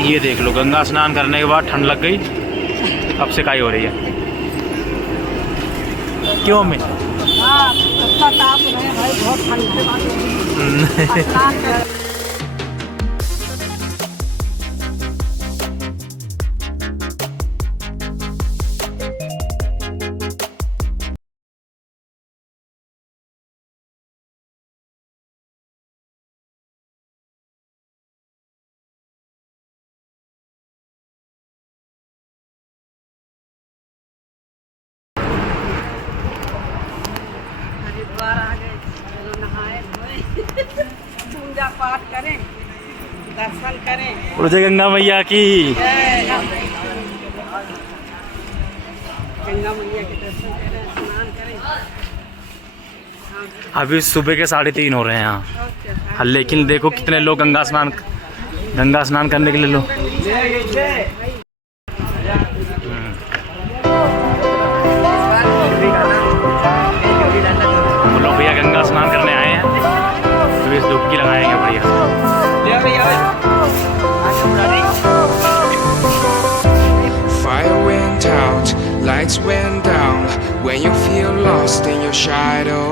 ये देख लो, गंगा स्नान करने के बाद ठंड लग गई, अब सिकाई हो रही है। क्यों मैं बहुत ठंड पूजा पाठ करें, दर्शन करें। जय गंगा मैया की। गंगा मैया के दर्शन करें, स्नान करें। अभी सुबह के 3:30 हो रहे हैं यहाँ, लेकिन देखो कितने लोग गंगा स्नान करने के लिए लोग। लोग भैया गंगा स्नान करने आए हैं, तो इस डुबकी लगाएंगे बढ़िया। Fire went out, lights went down. When you feel lost in your shadow,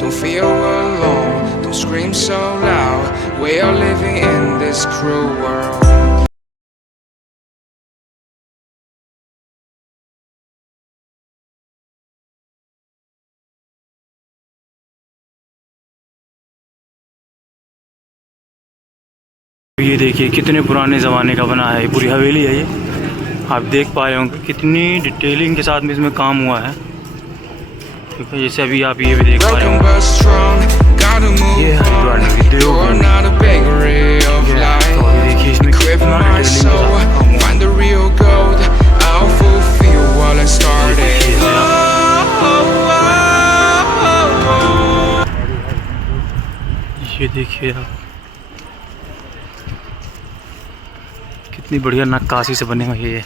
don't feel alone, don't scream so loud. We are living in this cruel world. ये देखिए कितने पुराने ज़माने का बना है, पूरी हवेली है ये। आप देख पा रहे होंगे कितनी डिटेलिंग के साथ में इसमें काम हुआ है। देखो जैसे अभी आप ये भी देख पा रहे होंगे, ये हरिद्वार नगरी देवभूमि। देखिए इसमें कितना डिटेलिंग के साथ काम हुआ। ये देखिए आप कितनी बढ़िया नक्काशी से बने हुए ये।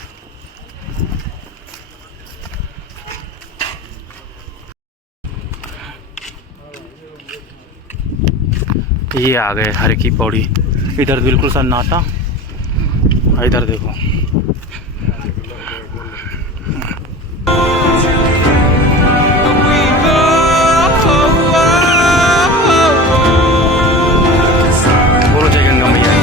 ये आ गए हर की पौड़ी। इधर बिल्कुल सन्नाटा, इधर देखो। बोलो जय गंगा मैया की।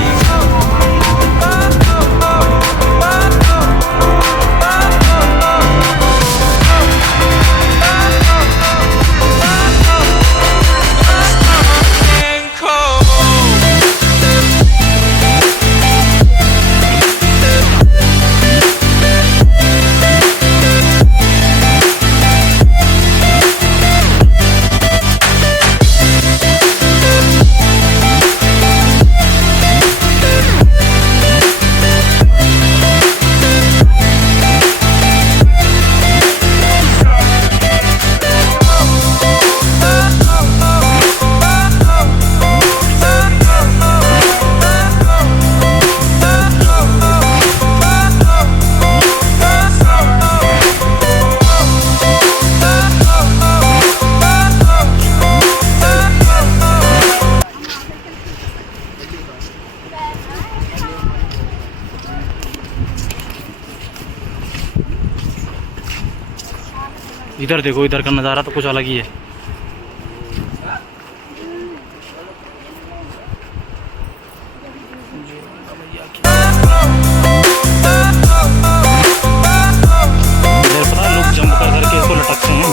इधर देखो, इधर का नज़ारा तो कुछ अलग ही है। इधर पता लोग जंप कर करके इसको लटकते हैं,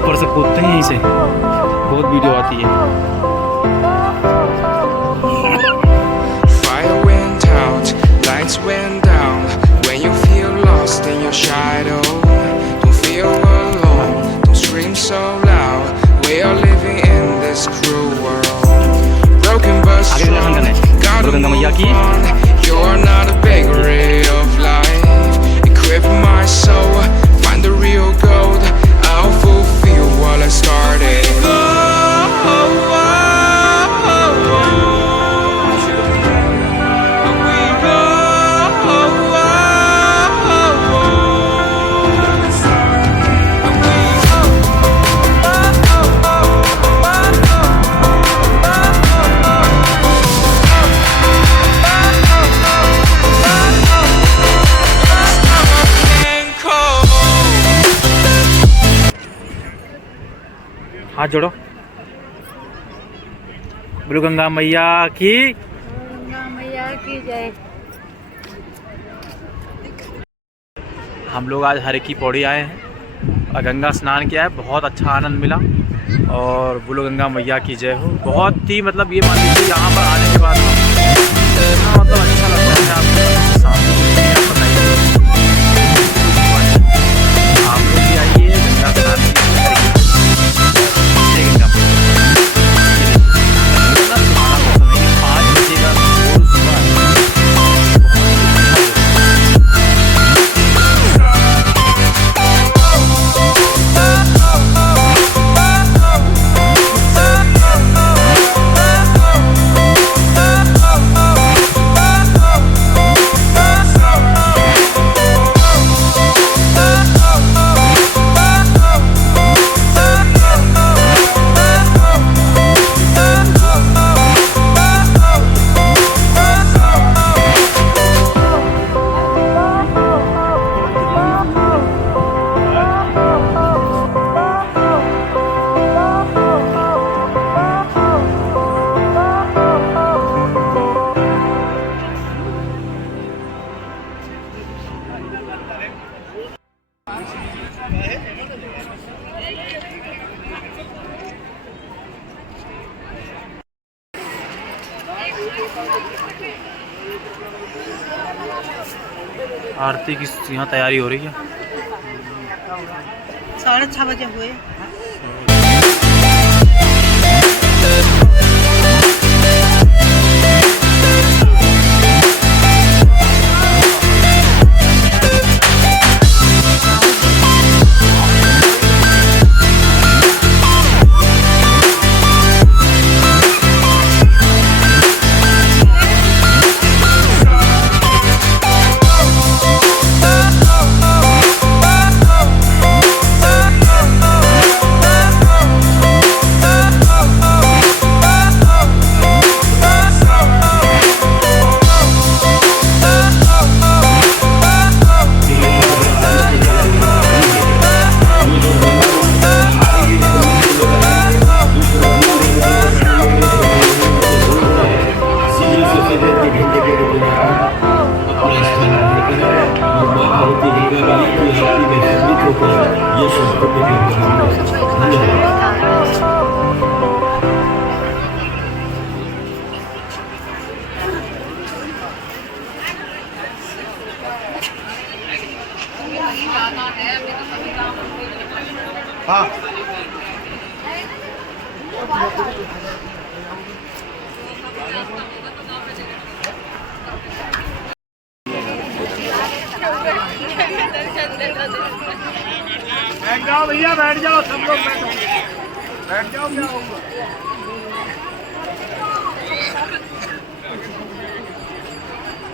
ऊपर से कूदते हैं, यहीं से बहुत वीडियो आती है। Fire went out, lights went down. When you feel lost in your shadow, don't feel alone, don't scream so loud. We are living in this cruel world. Broken but strong, gotta move on. You're not a bakery of life. Equip my soul, find the real gold. I'll fulfill what I started. हाथ जोड़ो। बोलो गंगा मैया की। गंगा मैया की जय। हम लोग आज हर की पौड़ी आए हैं और गंगा स्नान किया है, बहुत अच्छा आनंद मिला। और बोलो गंगा मैया की जय हो। बहुत ही मतलब ये मान लीजिए यहाँ पर आने के बाद इतना मतलब अच्छा लगता है। आपको आप लोग भी आइए गंगा स्नान आरती की यहाँ तैयारी हो रही है। 6:30 बजे हुए। हाँ बैठ जाओ भैया, बैठ जाओ, सब लोग बैठो, बैठ जाओ। क्या होगा?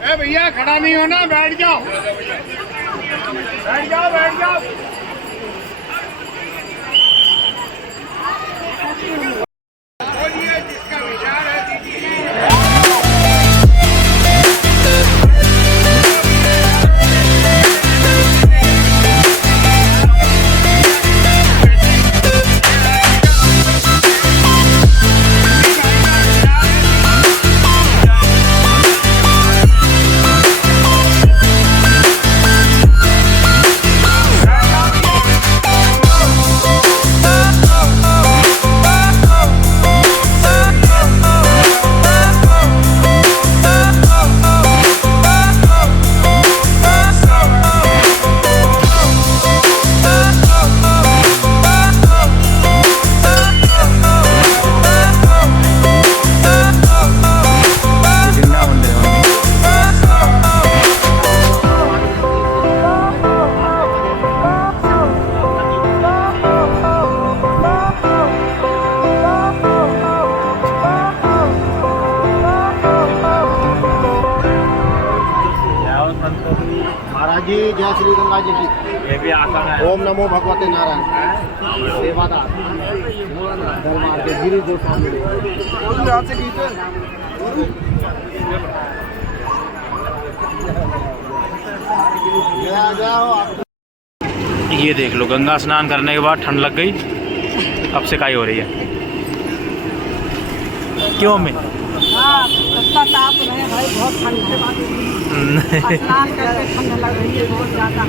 ए भैया खड़ा नहीं होना, बैठ जाओ, बैठ जाओ, बैठ जाओ। जिसका विचार है दीजिए। महाराज जी जय श्री गंगा जी की। ये भी आसन है। ओम नमो भगवते नारायण। सेवादार दरबार के गिरी जो सामने हाथ से खींचे। ये देख लो, गंगा स्नान करने के बाद ठंड लग गई अब सिकाई हो रही है। क्यों मम्मी? हाँ पत्ता ताप रहे भाई, बहुत ठंड है। स्नान करके ठंड लग रही है बहुत ज़्यादा।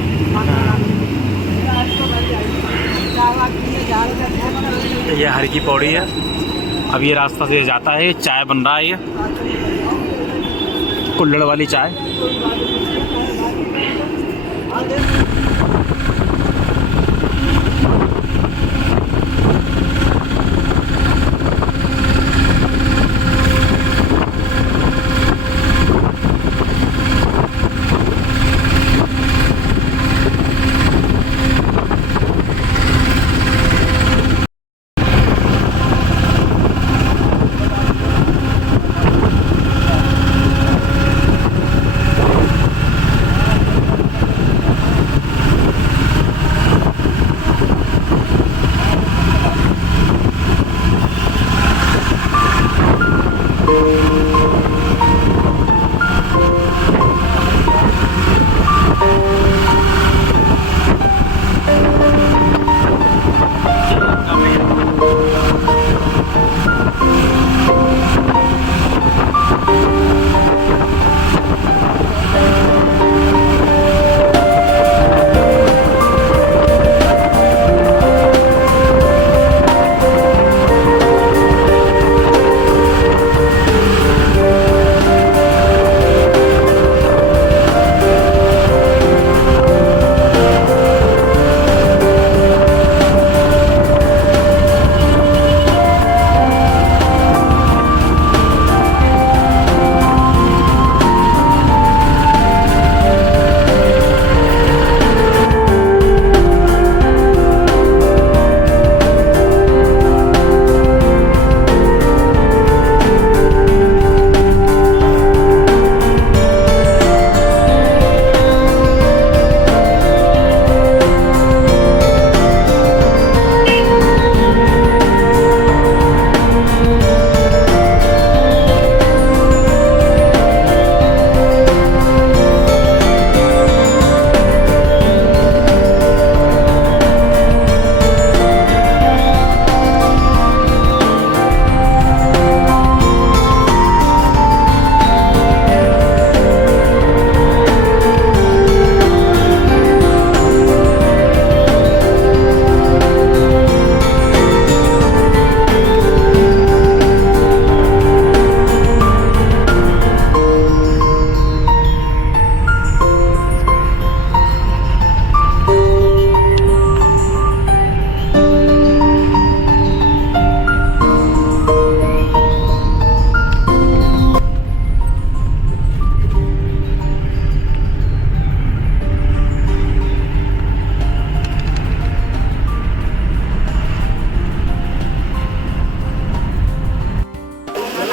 चावा पीने जा रहे हैं। ये हर की पौड़ी है। अब ये रास्ता से जाता है, चाय बन रहा है, ये कुल्हड़ वाली चाय।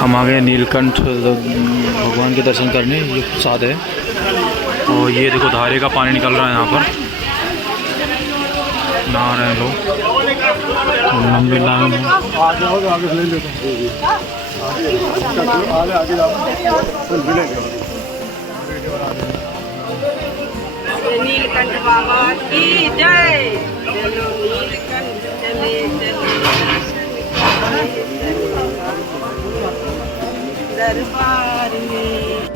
हम आ गए नीलकंठ भगवान के दर्शन करने। ये प्रसाद है और ये देखो धारे का पानी निकल रहा है यहाँ पर, नहा रहे हैं लोग, लंबी लाइन है। नीलकंठ बाबा की जय। चलो नीलकंठ चले चले दरबार में,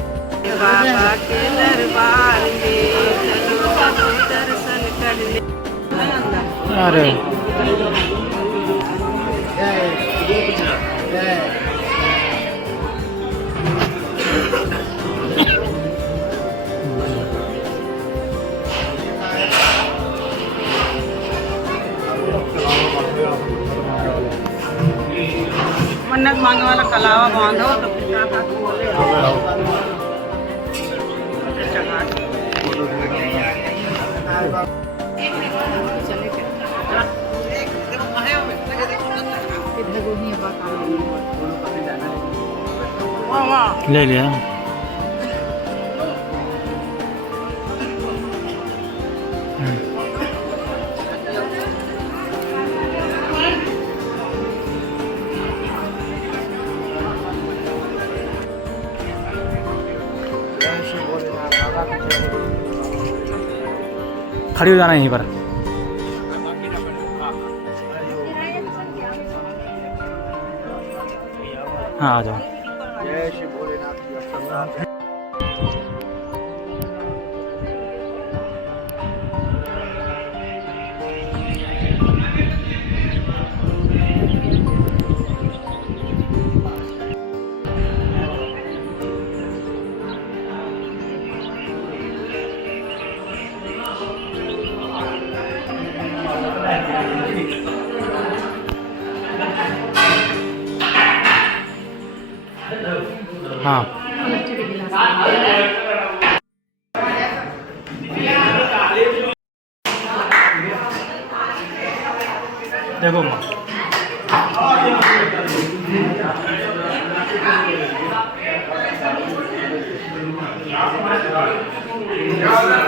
बाबा के दरबार में चलो चलो दर्शन कर ले। अरे मन्नत मांगे वाला कलावा बांधो तो फिर क्या था बोले। ले लिया। खड़ी हो जाना यहीं पर। हाँ आ जाओ। जय श्री भोलेनाथ की अवसर। हाँ देखो माँ Yeah.